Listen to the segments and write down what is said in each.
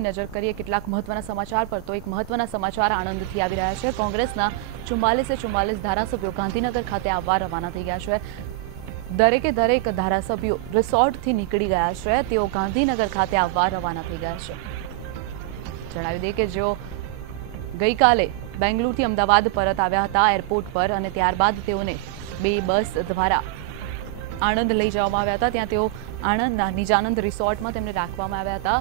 નજર કરીએ કેટલાક મહત્વના સમાચાર પર તો એક મહત્વના સમાચાર આણંદથી આવી રહ્યા છે। કોંગ્રેસના 44 ધારાસભ્યો ગાંધીનગર ખાતે આવવા રવાના થઈ ગયા છે। દરેક ધારાસભ્યો રિસોર્ટથી નીકળી ગયા છે। તેઓ ગાંધીનગર ખાતે આવવા રવાના થઈ ગયા છે। જણાવી દઈએ કે જેઓ ગઈકાલે બેંગલુરુથી અમદાવાદ પરત આવ્યા હતા એરપોર્ટ પર અને ત્યારબાદ તેઓને બે બસ દ્વારા આણંદ લઈ જવામાં આવ્યા હતા। ત્યાં તેઓ આણંદના નિજાનંદ રિસોર્ટમાં તેમને રાખવામાં આવ્યા હતા।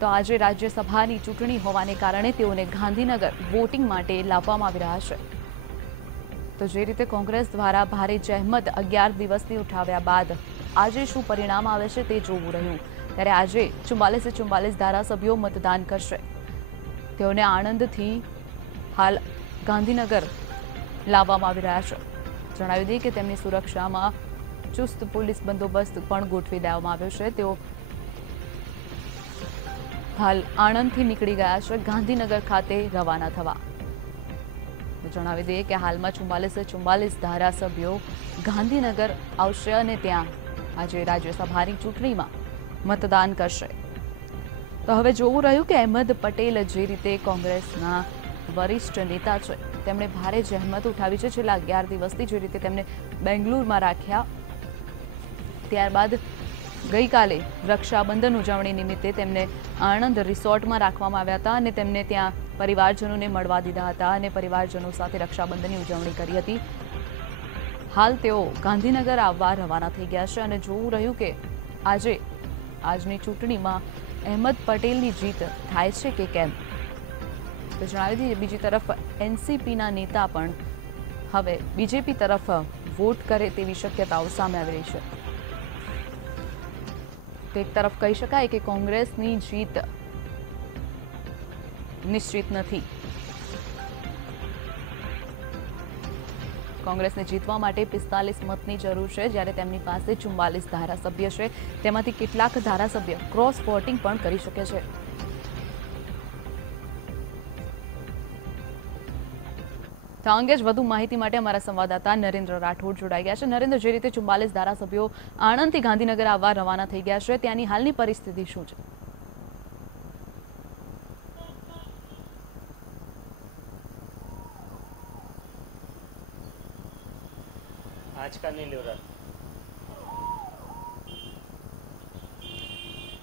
તો આજે રાજ્યસભાની ચૂંટણી હોવાને કારણે તેઓને ગાંધીનગર વોટિંગ માટે લાવવામાં આવી રહ્યા છે। તો જે રીતે કોંગ્રેસ દ્વારા ભારે જહેમત 11 દિવસથી ઉઠાવ્યા બાદ આજે શું પરિણામ આવે છે તે જોવું રહ્યું। ત્યારે આજે 44 ધારાસભ્યો મતદાન કરશે। તેઓને આણંદથી હાલ ગાંધીનગર લાવવામાં આવી રહ્યા છે। જણાવી દઈએ કે તેમની સુરક્ષામાં ચુસ્ત પોલીસ બંદોબસ્ત પણ ગોઠવી દેવામાં આવ્યો છે। તેઓ હાલ આણંદથી નીકળી ગયા છે ગાંધીનગર ખાતે રવાના થવા। જણાવી દઈએ કે હાલમાં 44 ધારાસભ્યો ગાંધીનગર આવશે અને ત્યાં આજે રાજ્યસભાની ચૂંટણીમાં મતદાન કરશે। તો હવે જોવું રહ્યું કે અહેમદ પટેલ જે રીતે કોંગ્રેસના વરિષ્ઠ નેતા છે તેમણે ભારે જહેમત ઉઠાવી છે છેલ્લા 11 દિવસથી। જે રીતે તેમને બેંગલુરુમાં રાખ્યા, ત્યારબાદ ગઈકાલે રક્ષાબંધન ઉજવણી નિમિત્તે તેમને આણંદ રિસોર્ટમાં રાખવામાં આવ્યા હતા અને તેમને ત્યાં પરિવારજનોને મળવા દીધા હતા અને પરિવારજનો સાથે રક્ષાબંધનની ઉજવણી કરી હતી। હાલ તેઓ ગાંધીનગર આવવા રવાના થઈ ગયા છે અને જોવું રહ્યું કે આજની ચૂંટણીમાં અહેમદ પટેલની જીત થાય છે કે કેમ। તો જણાવી દઈએ બીજી તરફ એનસીપીના નેતા પણ હવે બીજેપી તરફ વોટ કરે તેવી શક્યતાઓ સામે આવી રહી છે। એક તરફ કહી શકાય કે કોંગ્રેસની જીત નિશ્ચિત નથી। કોંગ્રેસને જીતવા માટે 45 મતની જરૂર છે, જ્યારે તેમની પાસે 44 ધારાસભ્ય છે। તેમાંથી કેટલાક ધારાસભ્ય ક્રોસ વોટિંગ પણ કરી શકે છે। તો અંગે જ વધુ માહિતી માટે અમારા સંવાદદાતા નરેન્દ્ર રાઠોડ જોડાઈ ગયા છે। નરેન્દ્ર, જે રીતે 44 ધારાસભ્યો આણંદથી ગાંધીનગર આવવા રવાના થઈ ગયા છે, ત્યાંની હાલની પરિસ્થિતિ શું છે?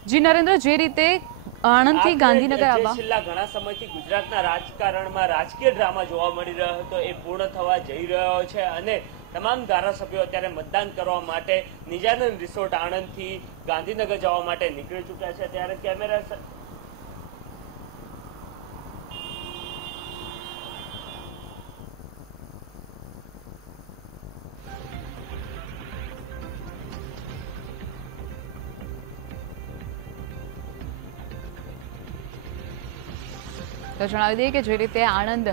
જી નરેન્દ્ર, જે રીતે આણંદથી ગાંધીનગર આવવા છેલ્લા ઘણા સમયથી ગુજરાતના રાજકારણમાં રાજકીય ડ્રામા જોવા મળી રહ્યો હતો એ પૂર્ણ થવા જઈ રહ્યો છે અને તમામ ધારાસભ્યો અત્યારે મતદાન કરવા માટે નિજાનંદ રિસોર્ટ આણંદથી ગાંધીનગર જવા માટે નીકળી ચૂક્યા છે। ત્યારે કેમેરા તો જણાવી દઈએ કે જે રીતે આણંદ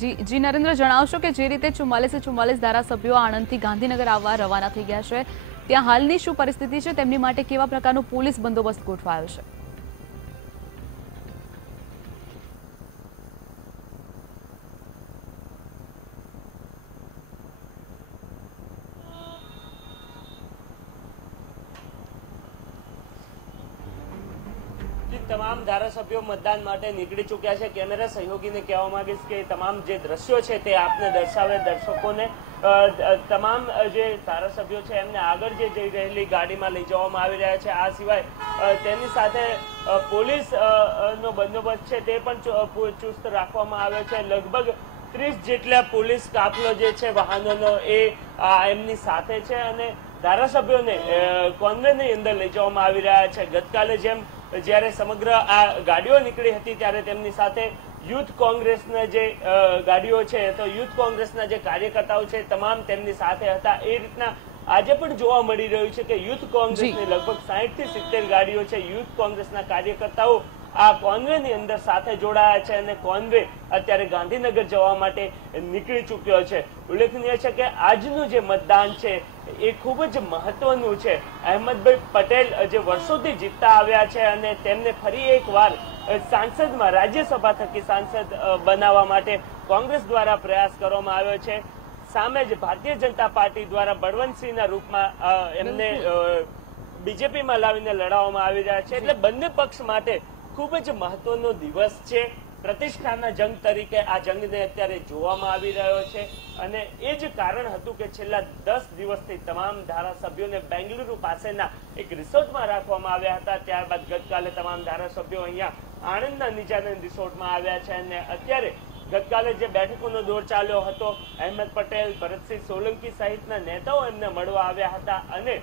જી નરેન્દ્ર, જણાવશો કે જે રીતે 44 ધારાસભ્યો આણંદથી ગાંધીનગર આવવા રવાના થઈ ગયા છે, ત્યાં હાલની શું પરિસ્થિતિ છે? તેમની માટે કેવા પ્રકારનો પોલીસ બંદોબસ્ત ગોઠવાયો છે? તમામ ધારાસભ્યો મતદાન માટે નીકળી ચૂક્યા છે। કેમેરા સહયોગીને કહેવા માંગીશ કે તમામ જે દ્રશ્યો છે તે આપને દર્શાવે દર્શકોને। તમામ જે ધારાસભ્યો છે એમને આગળ જે જઈ રહેલી ગાડીમાં લઈ જવામાં આવી રહ્યા છે। આ સિવાય તેની સાથે પોલીસ નો બંદોબસ્ત છે તે પણ ચુસ્ત રાખવામાં આવ્યો છે। લગભગ 30 જેટલા પોલીસ કાફલો જે છે વાહનોનો એ એમની સાથે છે અને ધારાસભ્યોને કોન્વેની અંદર લઈ જવામાં આવી રહ્યા છે। ગતકાલે જેમ જ્યારે સમગ્ર આ ગાડીઓ નીકળી હતી ત્યારે તેમની સાથે યુથ કોંગ્રેસના જે ગાડીઓ છે તો યુથ કોંગ્રેસના જે કાર્યકર્તાઓ છે તમામ તેમની સાથે હતા। એ રીતના આજે પણ જોવા મળી રહ્યું છે કે યુથ કોંગ્રેસની લગભગ 60 થી 70 ગાડીઓ છે। યુથ કોંગ્રેસના કાર્યકર્તાઓ આ કોન્વેની અંદર સાથે જોડાયા છે અને કોન્વે અત્યારે ગાંધીનગર જવા માટે નીકળી ચૂક્યો છે। ઉલ્લેખનીય છે કે આજનું જે મતદાન છે એ ખૂબ જ મહત્વનું છે। અહેમદભાઈ પટેલ જે વર્ષોથી જીતતા આવ્યા છે અને તેમને ફરી એકવાર સાંસદમાં રાજ્યસભા થકી સાંસદ બનાવવા માટે કોંગ્રેસ દ્વારા પ્રયાસ કરવામાં આવ્યો છે। સામે જ ભારતીય જનતા પાર્ટી દ્વારા બળવંતસિંહના રૂપમાં એમને બીજેપીમાં લાવીને લડાવવામાં આવી રહ્યા છે. એટલે બંને પક્ષ માટે ખૂબ જ મહત્વનો દિવસ છે. પ્રતિષ્ઠાના જંગ તરીકે આ જંગને અત્યારે જોવામાં આવી રહ્યો છે અને એ જ કારણ હતું કે છેલ્લા 10 દિવસથી તમામ ધારાસભ્યોને બેંગલુરુ પાસેના એક રિસોર્ટમાં રાખવામાં આવ્યા હતા. ત્યારબાદ ગતકાલે તમામ ધારાસભ્યો અહીંયા આણંદના નિજાનંદ રિસોર્ટમાં આવ્યા છે અને અત્યારે ગતકાલે જે બેઠકોનો દોર ચાલ્યો હતો, અહેમદ પટેલ, ભરતસિંહ સોલંકી સહિતના નેતાઓ એમને મળવા આવ્યા હતા અને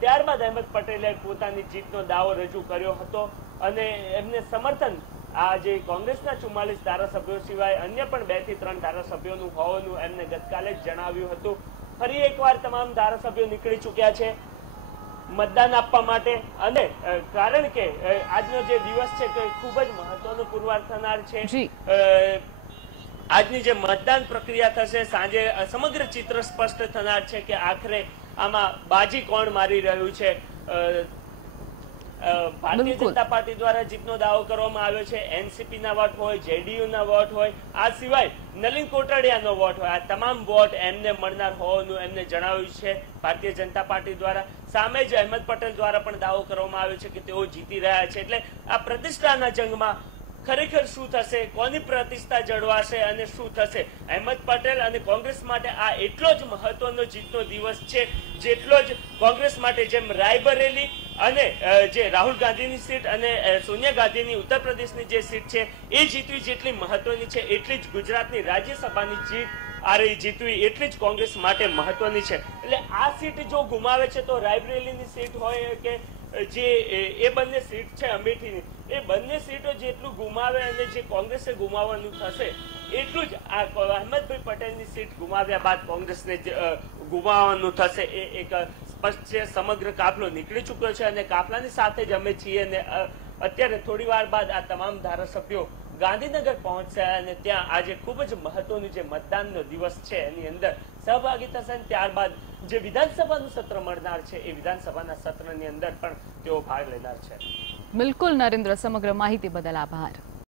ત્યારબાદ અહેમદ પટેલે પોતાની જીતનો દાવો રજૂ કર્યો હતો અને એમને સમર્થન આ જે કોંગ્રેસના 44 ધારાસભ્યો સિવાય અન્ય પણ 2 થી 3 ધારાસભ્યોનું હોવાનું એમને ગતકાલે જ જણાવ્યું હતું. ફરી એકવાર તમામ ધારાસભ્યો નીકળી ચૂક્યા છે મતદાન આપવા માટે અને કારણ કે આજનો જે દિવસ છે તે ખૂબ જ મહત્વનો પુરવાર થનાર છે. આજની જે મતદાન પ્રક્રિયા થશે, સાંજે સમગ્ર ચિત્ર સ્પષ્ટ થનાર છે કે આખરે આમાં બાજી કોણ મારી રહ્યું છે. ભારતીય જનતા પાર્ટી દ્વારા જીતનો દાવો કરવામાં આવ્યો છે. એનસીપી ના વોટ હોય, જેડીયુ ના વોટ હોય, આ સિવાય નલિન કોટડિયાનો વોટ હોય, આ તમામ વોટ એમને મળનાર હોવાનું એમને જણાવ્યું છે ભારતીય જનતા પાર્ટી દ્વારા. સામે જ અહેમદ પટેલ દ્વારા પણ દાવો કરવામાં આવ્યો છે કે તેઓ જીતી રહ્યા છે. એટલે આ પ્રતિષ્ઠાના જંગમાં ખરેખર શું થશે, કોની પ્રતિષ્ઠા જળવાશે અને શું થશે? અહેમદ પટેલ અને કોંગ્રેસ માટે આ એટલો જ મહત્વનો જીતનો દિવસ છે જેટલો જ કોંગ્રેસ માટે જેમ રાયબરેલી અને જે રાહુલ ગાંધીની સીટ અને સોનિયા ગાંધીની ઉત્તર પ્રદેશની જે સીટ છે એ જીતવી જેટલી મહત્વની છે, એટલી જ ગુજરાતની રાજ્યસભાની જીતવી એટલી જ કોંગ્રેસ માટે મહત્વની છે. એટલે આ સીટ જો ગુમાવે છે તો રાયબરેલીની સીટ હોય કે જે એ બંને સીટ છે અમેઠીની, એ બંને સીટો જેટલું ગુમાવે અને જે કોંગ્રેસે ગુમાવવાનું થશે એટલું જ આ અહેમદભાઈ પટેલની સીટ ગુમાવ્યા બાદ કોંગ્રેસને ગુમાવવાનું થશે. એ એક સ્પષ્ટ છે. સમગ્ર કાફલો નીકળી ચૂક્યો છે અને કાફલાની સાથે જ અમે છીએ અને અત્યારે થોડી વાર બાદ આ તમામ ધારાસભ્યો ગાંધીનગર પહોંચશે અને ત્યાં આજે ખૂબ જ મહત્વનું જે મતદાનનો દિવસ છે એની અંદર સહભાગી થશે અને ત્યારબાદ જે વિધાનસભાનું સત્ર મળનાર છે એ વિધાનસભાના સત્રની અંદર પણ તેઓ ભાગ લેનાર છે. બિલકુલ નરેન્દ્ર, સમગ્ર માહિતી બદલ આભાર.